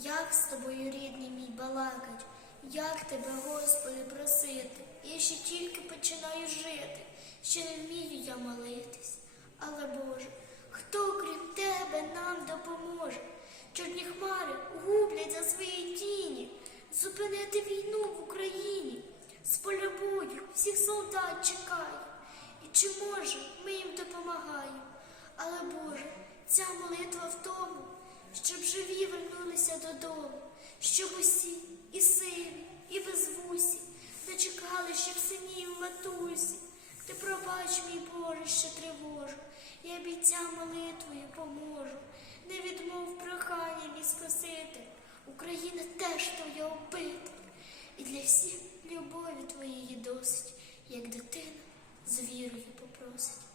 Як з тобою, рідний мій, балакать, як тебе, Господи, просити? Я ще тільки починаю жити, ще не вмію я молитись. Але Боже, хто крім тебе нам допоможе? Чорні хмари гублять за свої тіні, зупинити війну в Україні, з поля бою всіх солдат чекає. І чи може ми їм допомагаємо? Але Боже, ця молитва в тому, щоб живі вернулися додому, щоб усі, і сиві, і безвусі, дочекали, щоб синів матусі. Ти пробач, мій Боже, що тривожу, я бійцям молитвою поможу. Не відмов прохання, мій Спаситель, Україна теж твоя обитель. І для всіх любові твоєї досить, як дитина з вірою попросить.